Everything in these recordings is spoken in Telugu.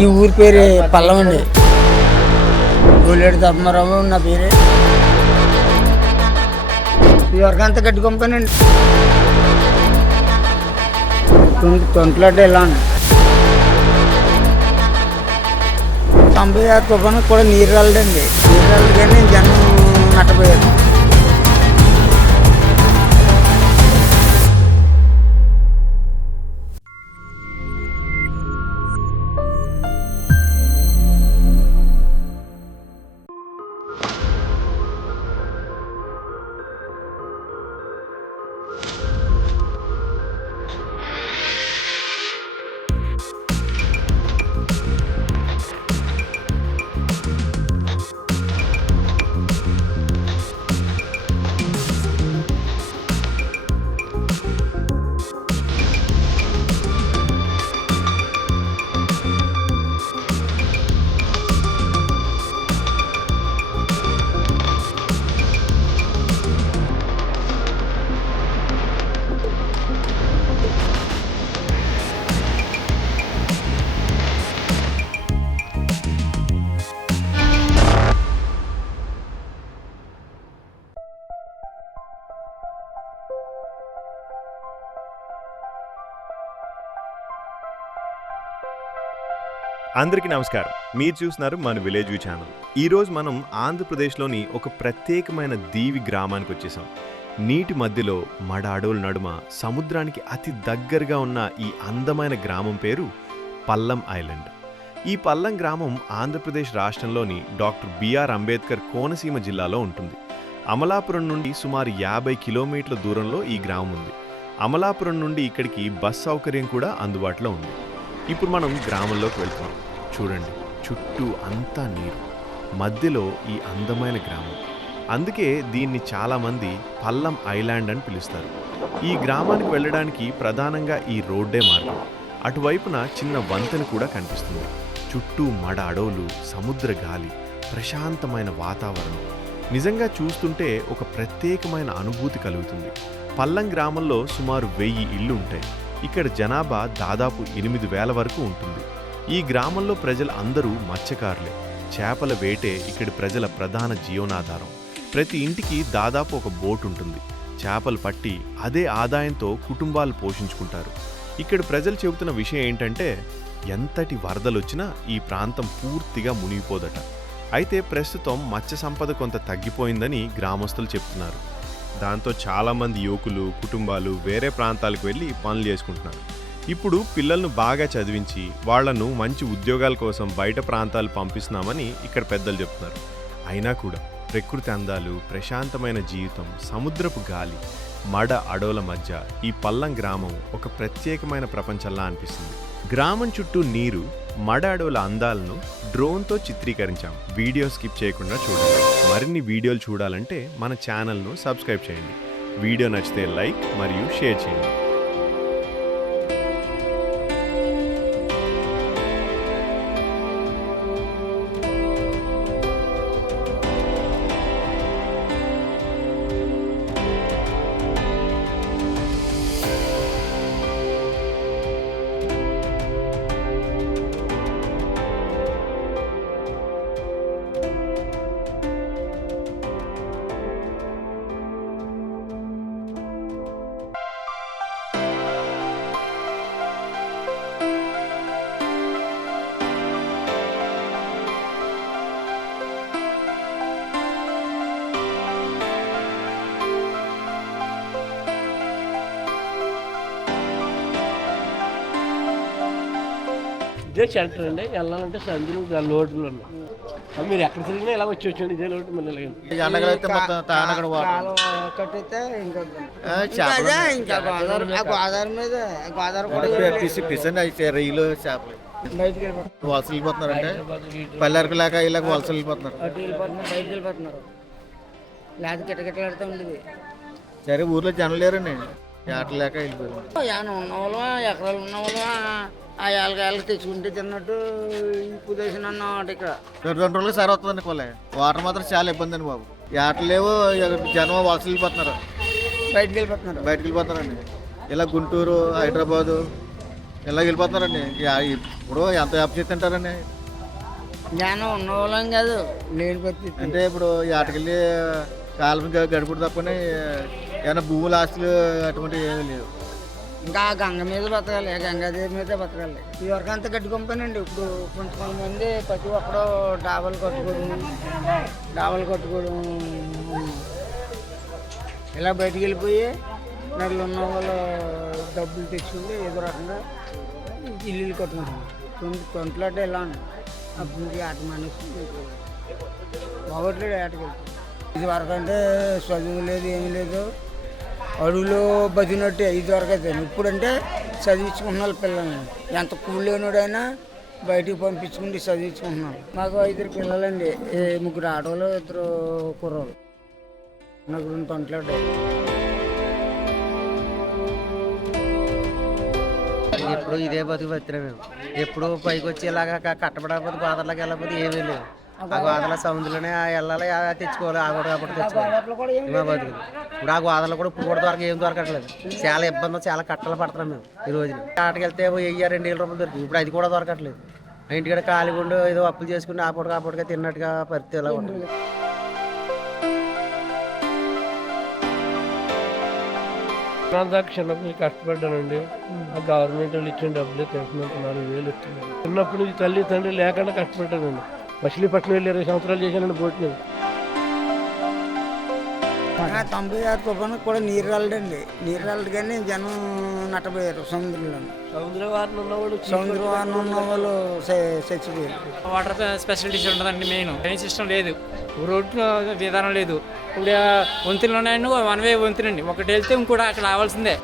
ఈ ఊరి పేరు పల్లం అండి. గోలేడు ధర్మారావు నా పేరే. ఈ వరకు అంతా గట్టి కొంపానండి. తొంట్లాట ఎలా అండి 96 తుఫాను కూడా నీరు రాలేదండి. నీరు రాలేదు కానీ జనం నట్టపోయారు. అందరికీ నమస్కారం. మీరు చూస్తున్నారు మన విలేజ్ వ్యూ ఛానల్. ఈరోజు మనం ఆంధ్రప్రదేశ్లోని ఒక ప్రత్యేకమైన దీవి గ్రామానికి వచ్చేసాం. నీటి మధ్యలో మడ అడవుల నడుమ సముద్రానికి అతి దగ్గరగా ఉన్న ఈ అందమైన గ్రామం పేరు పల్లం ఐలాండ్. ఈ పల్లం గ్రామం ఆంధ్రప్రదేశ్ రాష్ట్రంలోని డాక్టర్ బిఆర్ అంబేద్కర్ కోనసీమ జిల్లాలో ఉంటుంది. అమలాపురం నుండి సుమారు 50 కిలోమీటర్ల దూరంలో ఈ గ్రామం ఉంది. అమలాపురం నుండి ఇక్కడికి బస్ సౌకర్యం కూడా అందుబాటులో ఉంది. ఇప్పుడు మనం గ్రామంలోకి వెళ్తున్నాం. చూడండి, చుట్టూ అంతా నీరు, మధ్యలో ఈ అందమైన గ్రామం. అందుకే దీన్ని చాలామంది పల్లం ఐలాండ్ అని పిలుస్తారు. ఈ గ్రామానికి వెళ్ళడానికి ప్రధానంగా ఈ రోడ్డే మార్గం. అటువైపున చిన్న వంతెన కూడా కనిపిస్తుంది. చుట్టూ మడ అడవులు, సముద్ర గాలి, ప్రశాంతమైన వాతావరణం. నిజంగా చూస్తుంటే ఒక ప్రత్యేకమైన అనుభూతి కలుగుతుంది. పల్లం గ్రామంలో సుమారు 1000 ఇళ్ళు ఉంటాయి. ఇక్కడ జనాభా దాదాపు 8000 వరకు ఉంటుంది. ఈ గ్రామంలో ప్రజలు అందరూ మత్స్యకారులే. చేపల వేటే ఇక్కడి ప్రజల ప్రధాన జీవనాధారం. ప్రతి ఇంటికి దాదాపు ఒక బోట్ ఉంటుంది. చేపలు పట్టి అదే ఆదాయంతో కుటుంబాలు పోషించుకుంటారు. ఇక్కడ ప్రజలు చెబుతున్న విషయం ఏంటంటే, ఎంతటి వరదలొచ్చినా ఈ ప్రాంతం పూర్తిగా మునిగిపోదట. అయితే ప్రస్తుతం మత్స్య సంపద కొంత తగ్గిపోయిందని గ్రామస్తులు చెప్తున్నారు. దాంతో చాలామంది యువకులు, కుటుంబాలు వేరే ప్రాంతాలకు వెళ్ళి పనులు చేసుకుంటున్నారు. ఇప్పుడు పిల్లలను బాగా చదివించి వాళ్లను మంచి ఉద్యోగాల కోసం బయట ప్రాంతాలు పంపిస్తున్నామని ఇక్కడ పెద్దలు చెప్తున్నారు. అయినా కూడా ప్రకృతి అందాలు, ప్రశాంతమైన జీవితం, సముద్రపు గాలి, మడ అడవుల మధ్య ఈ పల్లం గ్రామం ఒక ప్రత్యేకమైన ప్రపంచంలా అనిపిస్తుంది. గ్రామం చుట్టూ నీరు, మడ అడవుల అందాలను డ్రోన్తో చిత్రీకరించాం. వీడియో స్కిప్ చేయకుండా చూడండి. మరిన్ని వీడియోలు చూడాలంటే మన ఛానల్ను సబ్స్క్రైబ్ చేయండి. వీడియో నచ్చితే లైక్ మరియు షేర్ చేయండి. ఇదే సెంటర్ అండి. వెళ్ళాలంటే సందులు లోడ్లు ఉన్నాయి. మీరు ఎక్కడ తిరిగినా ఇలా వచ్చి ఇదే లోటు మళ్ళీ కట్టితే ఇంకా గోదావరి మీద రైలు చేపలు వలసలు వెళ్ళిపోతున్నారంటే పల్లెరకు లేక ఇలాగ వలసలు వెళ్ళిపోతున్నారు. బయటకు వెళ్ళిపోతున్నారు. లేదా కిటకిటలాడుతూ ఉండేది. సరే ఊర్లో జనం లేరండి, ఏట లేక వెళ్ళిపోయారు. ఏమైనా ఉన్న వాళ్ళు, ఎకరాలు ఉన్న వాళ్ళు ఆ ఏళ్ళకి తెచ్చుకుంటే తిన్నట్టు ఇప్పుడు తెచ్చినన్న ఇక్కడ 2 రోజులకి సరి వస్తుందండి. కొలే వాటర్ మాత్రం చాలా ఇబ్బంది అండి బాబు. ఏటలు లేవు, జనం వలసలు వెళ్ళిపోతున్నారు, బయటకు వెళ్ళిపోతున్నారండి. ఇలా గుంటూరు, హైదరాబాదు ఇలా వెళ్ళిపోతున్నారండి ఇప్పుడు ఎంత యాప్ చేసి తింటారండి. జ్ఞానం ఉన్నవాళ్ళం కాదు, లేని పరిస్థితి. అంటే ఇప్పుడు ఆటకెళ్ళి కాలం గడుపుడు తప్పని ఏమైనా భూముల ఆస్తులు అటువంటివి ఏమీ లేవు. ఇంకా ఆ గంగ మీద బతకాలి, గంగాదేవి మీద బతకాలి. ఇదివరకు అంతా గట్టుకుంటానండి. ఇప్పుడు కొంతమంది ప్రతి ఒక్కడు డాబాలు కట్టుకోవడం ఇలా బయటికి వెళ్ళిపోయి నడులు ఉన్న వాళ్ళు డబ్బులు తెచ్చుకుంటే ఏదో రకంగా ఇల్లు కట్టుకుంటాం. తొంటలాట ఇలా ఉంది. అప్పుడు నుంచి ఆట మానేసి బాగోట్లేదు ఆటకి వెళ్తాం. ఇది వరకు అంటే చదువు లేదు, ఏమీ లేదు, అడుగులో బతినట్టే ఇది వరకు అయితే. ఇప్పుడంటే చదివించుకుంటున్నారు పిల్లల్ని. ఎంత కూలేనుడైనా బయటికి పంపించుకుంటే చదివించుకుంటున్నారు. మాకు 5 పిల్లలండి, 3 ఆడవాళ్ళు, 2 కుర్రోళ్ళు, నాకు 2 తొంటలాట. ఎప్పుడు ఇదే బతుకు బతిరా మేము. ఎప్పుడు పైకి వచ్చి ఇలాగా కట్టబడకపోతే గోదావరిలోకి వెళ్ళకపోతే ఏమీ లేవు. ఆ గోదావరిలో సముద్రంలోనే వెళ్ళాలి, తెచ్చుకోవాలి, ఆగొడు కాబట్టి తెచ్చుకోవాలి మా బతుకు. ఇప్పుడు ఆ గోదావరిలో కూడా ఇప్పుడు కూడా ఏం దొరకట్లేదు. చాలా ఇబ్బంది, చాలా కట్టలు పడుతున్నాం మేము ఈ రోజున. ఆటకి వెళ్తే 1000-2000 రూపాయలు దొరికింది. ఇప్పుడు అది కూడా దొరకట్లేదు. ఇంటికాడ ఖాళీగా ఉండి ఏదో అప్పులు చేసుకుని ఆపటిగా తిన్నట్టుగా పరిస్థితి ఇలా ఉంటుంది. దాకా చిన్నప్పుడు కష్టపడ్డానండి. ఆ గవర్నమెంట్ వాళ్ళు ఇచ్చిన డబ్బులే తింటున్నాను, 4000 ఇస్తున్నారు. చిన్నప్పుడు నుంచి తల్లి తండ్రి లేకుండా కష్టపడ్డానండి. మచిలీపట్నం వెళ్ళి 20 సంవత్సరాలు చేశానండి బోట్ మీద. 96 తుఫాను కూడా నీరు రాలడండి. నీరు రాలడు కానీ జనం నట్టపోయారు సముద్రంలో. సముద్ర వారిని ఉన్నవాళ్ళు ఉన్న వాళ్ళు చచ్చిపోయారు. వాటర్ ఫెసిలిటీస్ ఉండదండి. మెయిన్ డ్రైనేజ్ సిస్టమ్ లేదు, రోడ్డు విధానం లేదు. ఇప్పుడు వంతులు ఉన్నాయండి, 1 వే వంతులండి. ఒకటి వెళ్తే ఇంకోటి అక్కడ రావాల్సిందే.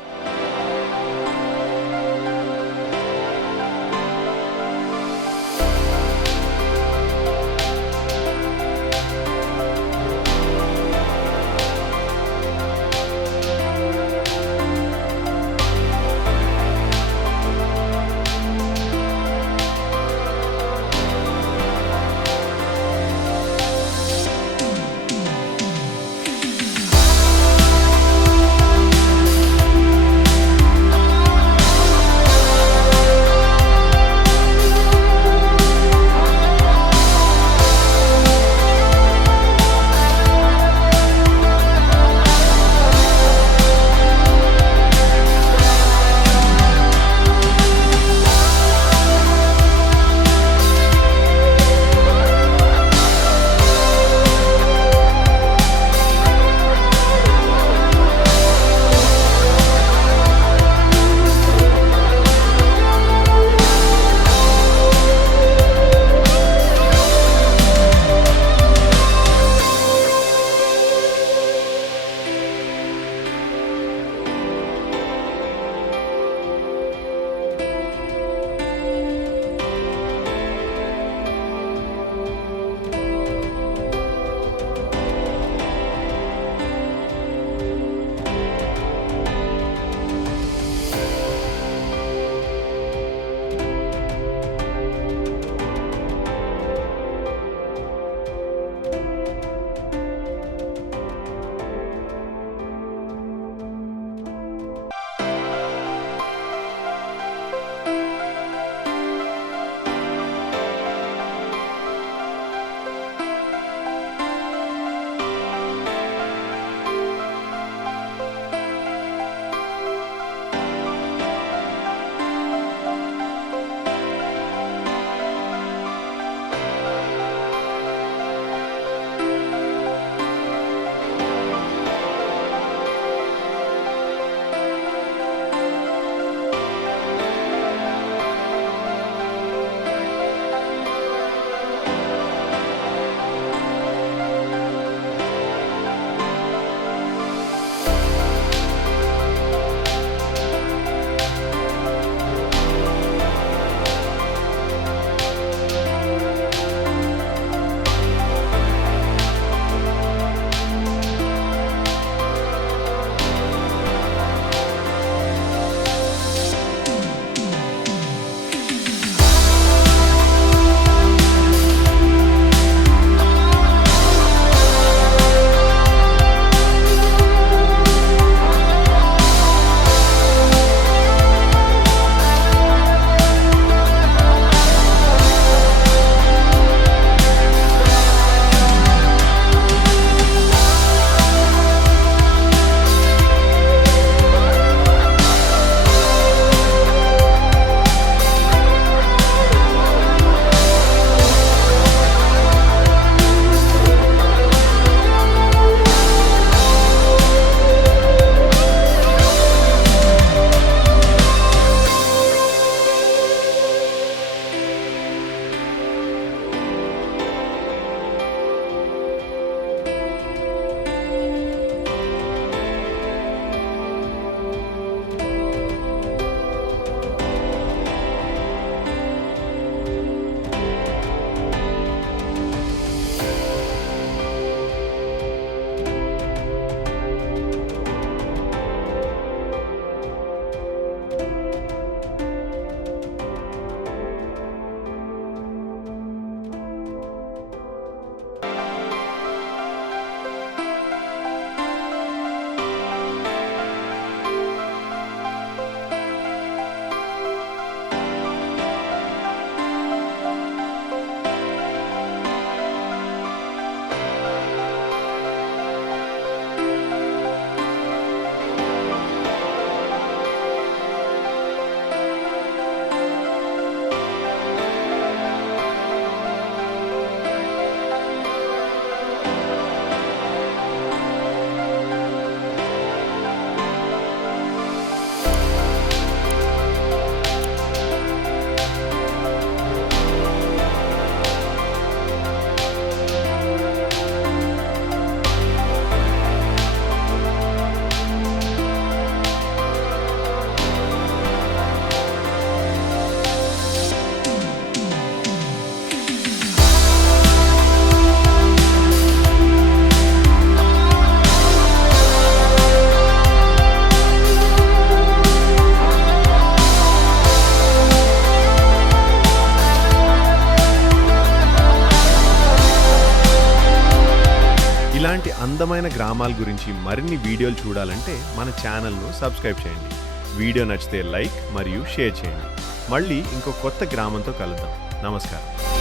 అందమైన గ్రామాల గురించి మరిన్ని వీడియోలు చూడాలంటే మన ఛానల్ను సబ్స్క్రైబ్ చేయండి. వీడియో నచ్చితే లైక్ మరియు షేర్ చేయండి. మళ్ళీ ఇంకో కొత్త గ్రామంతో కలుద్దాం. నమస్కారం.